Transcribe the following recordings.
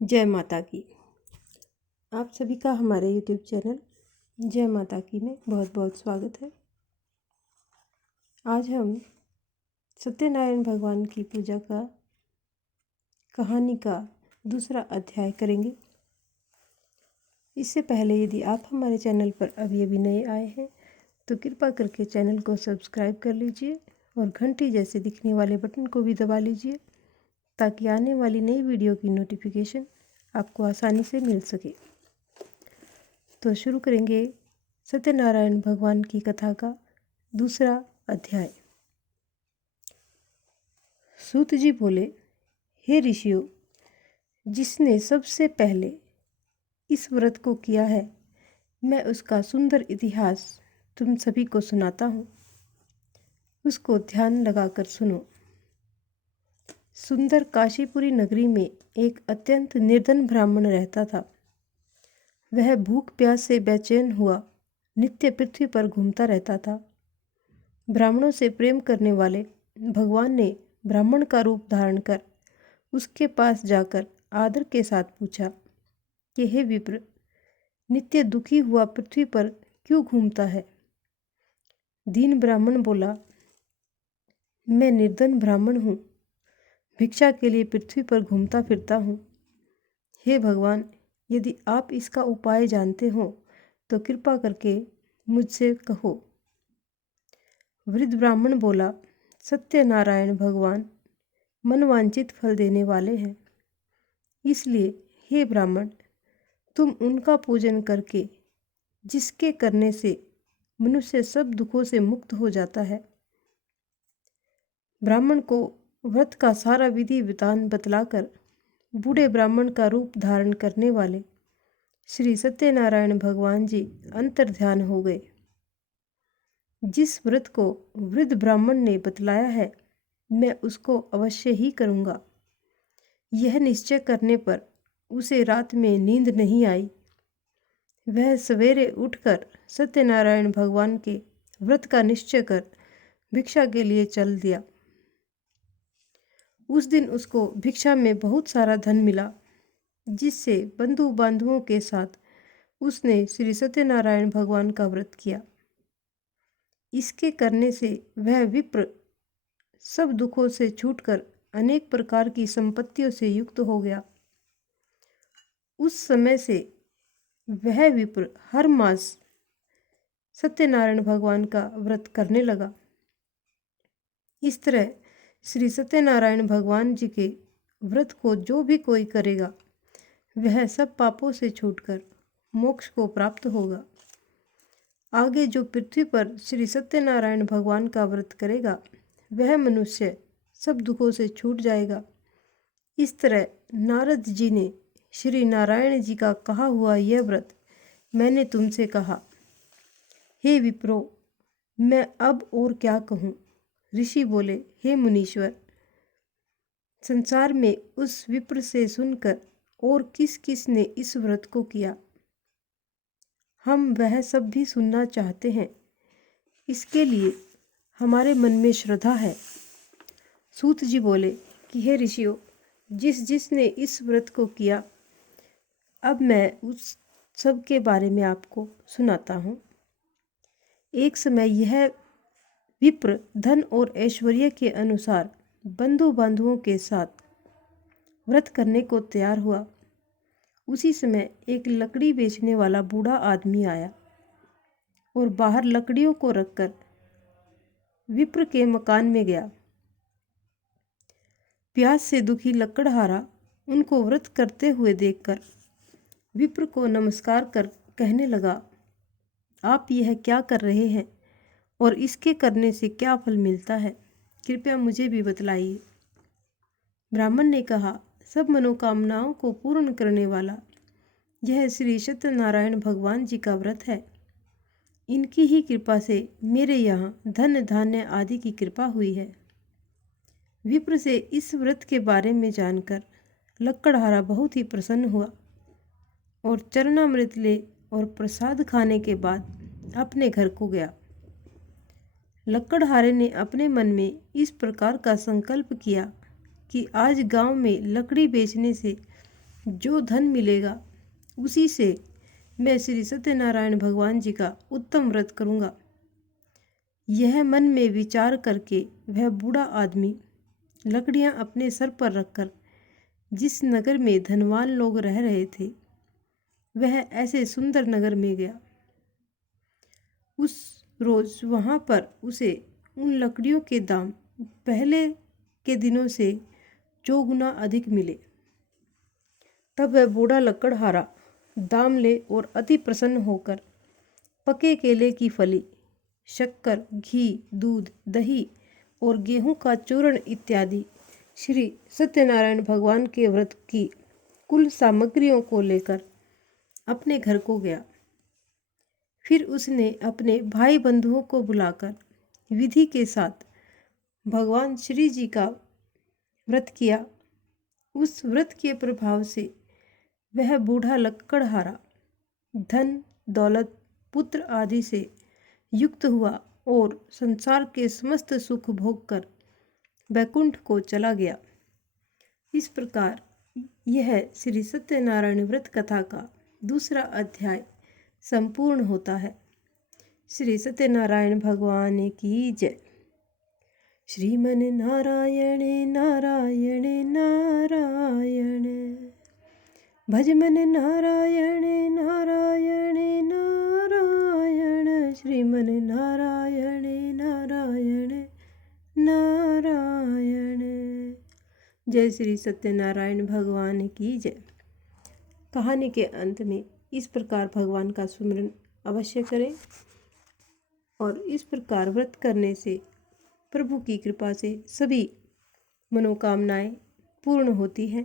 जय माता की। आप सभी का हमारे YouTube चैनल जय माता की में बहुत बहुत स्वागत है। आज हम सत्यनारायण भगवान की पूजा का कहानी का दूसरा अध्याय करेंगे। इससे पहले यदि आप हमारे चैनल पर अभी नए आए हैं तो कृपा करके चैनल को सब्सक्राइब कर लीजिए और घंटी जैसे दिखने वाले बटन को भी दबा लीजिए ताकि आने वाली नई वीडियो की नोटिफिकेशन आपको आसानी से मिल सके। तो शुरू करेंगे सत्यनारायण भगवान की कथा का दूसरा अध्याय। सूत जी बोले, हे ऋषियों, जिसने सबसे पहले इस व्रत को किया है, मैं उसका सुंदर इतिहास तुम सभी को सुनाता हूँ। उसको ध्यान लगाकर सुनो। सुंदर काशीपुरी नगरी में एक अत्यंत निर्धन ब्राह्मण रहता था। वह भूख प्यास से बेचैन हुआ नित्य पृथ्वी पर घूमता रहता था। ब्राह्मणों से प्रेम करने वाले भगवान ने ब्राह्मण का रूप धारण कर उसके पास जाकर आदर के साथ पूछा कि हे विप्र, नित्य दुखी हुआ पृथ्वी पर क्यों घूमता है? दीन ब्राह्मण बोला, मैं निर्धन ब्राह्मण हूँ, भिक्षा के लिए पृथ्वी पर घूमता फिरता हूँ। हे भगवान, यदि आप इसका उपाय जानते हो तो कृपा करके मुझसे कहो। वृद्ध ब्राह्मण बोला, सत्यनारायण भगवान मनवांचित फल देने वाले हैं, इसलिए हे ब्राह्मण, तुम उनका पूजन करके जिसके करने से मनुष्य सब दुखों से मुक्त हो जाता है। ब्राह्मण को व्रत का सारा विधि विधान बतलाकर बूढ़े ब्राह्मण का रूप धारण करने वाले श्री सत्यनारायण भगवान जी अंतर्ध्यान हो गए। जिस व्रत को वृद्ध ब्राह्मण ने बतलाया है, मैं उसको अवश्य ही करूँगा। यह निश्चय करने पर उसे रात में नींद नहीं आई। वह सवेरे उठकर सत्यनारायण भगवान के व्रत का निश्चय कर भिक्षा के लिए चल दिया। उस दिन उसको भिक्षा में बहुत सारा धन मिला, जिससे बंधु बांधवों के साथ उसने श्री सत्यनारायण भगवान का व्रत किया। इसके करने से वह विप्र सब दुखों से छूटकर अनेक प्रकार की संपत्तियों से युक्त हो गया। उस समय से वह विप्र हर मास सत्यनारायण भगवान का व्रत करने लगा। इस तरह श्री सत्यनारायण भगवान जी के व्रत को जो भी कोई करेगा, वह सब पापों से छूटकर मोक्ष को प्राप्त होगा। आगे जो पृथ्वी पर श्री सत्यनारायण भगवान का व्रत करेगा, वह मनुष्य सब दुखों से छूट जाएगा। इस तरह नारद जी ने श्री नारायण जी का कहा हुआ यह व्रत मैंने तुमसे कहा। हे विप्रो, मैं अब और क्या कहूँ? ऋषि बोले, हे मुनीश्वर, संसार में उस विप्र से सुनकर और किस किस ने इस व्रत को किया, हम वह सब भी सुनना चाहते हैं। इसके लिए हमारे मन में श्रद्धा है। सूत जी बोले कि हे ऋषियों, जिसने इस व्रत को किया, अब मैं उस सब के बारे में आपको सुनाता हूँ। एक समय यह विप्र धन और ऐश्वर्य के अनुसार बंधु बांधवों के साथ व्रत करने को तैयार हुआ। उसी समय एक लकड़ी बेचने वाला बूढ़ा आदमी आया और बाहर लकड़ियों को रखकर विप्र के मकान में गया। प्यास से दुखी लकड़हारा उनको व्रत करते हुए देखकर विप्र को नमस्कार कर कहने लगा, आप यह क्या कर रहे हैं और इसके करने से क्या फल मिलता है? कृपया मुझे भी बतलाइए। ब्राह्मण ने कहा, सब मनोकामनाओं को पूर्ण करने वाला यह श्री सत्यनारायण भगवान जी का व्रत है। इनकी ही कृपा से मेरे यहाँ धन धान्य आदि की कृपा हुई है। विप्र से इस व्रत के बारे में जानकर लक्कड़हारा बहुत ही प्रसन्न हुआ और चरणामृत ले और प्रसाद खाने के बाद अपने घर को गया। लक्कड़हारे ने अपने मन में इस प्रकार का संकल्प किया कि आज गांव में लकड़ी बेचने से जो धन मिलेगा उसी से मैं श्री सत्यनारायण भगवान जी का उत्तम व्रत करूँगा। यह मन में विचार करके वह बूढ़ा आदमी लकड़ियाँ अपने सर पर रखकर जिस नगर में धनवान लोग रह रहे थे वह ऐसे सुंदर नगर में गया। उस रोज वहाँ पर उसे उन लकड़ियों के दाम पहले के दिनों से 2 गुना अधिक मिले। तब वह बूढ़ा लकड़हारा दाम ले और अति प्रसन्न होकर पके केले की फली, शक्कर, घी, दूध, दही और गेहूं का चूर्ण इत्यादि श्री सत्यनारायण भगवान के व्रत की कुल सामग्रियों को लेकर अपने घर को गया। फिर उसने अपने भाई बंधुओं को बुलाकर विधि के साथ भगवान श्री जी का व्रत किया। उस व्रत के प्रभाव से वह बूढ़ा लकड़हारा धन, दौलत, पुत्र आदि से युक्त हुआ और संसार के समस्त सुख भोग कर वैकुंठ को चला गया। इस प्रकार यह श्री सत्यनारायण व्रत कथा का दूसरा अध्याय संपूर्ण होता है। श्री सत्यनारायण भगवान की जय। श्रीमन नारायण नारायण नारायण, भज मन नारायण नारायण नारायण, श्रीमन नारायण नारायण नारायण। जय श्री सत्यनारायण भगवान की जय। कहानी के अंत में इस प्रकार भगवान का सुमिरन अवश्य करें और इस प्रकार व्रत करने से प्रभु की कृपा से सभी मनोकामनाएं पूर्ण होती हैं।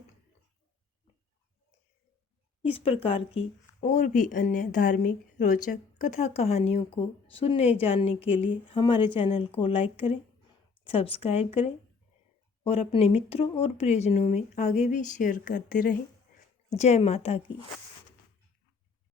इस प्रकार की और भी अन्य धार्मिक रोचक कथा कहानियों को सुनने जानने के लिए हमारे चैनल को लाइक करें, सब्सक्राइब करें और अपने मित्रों और प्रियजनों में आगे भी शेयर करते रहें। जय माता की।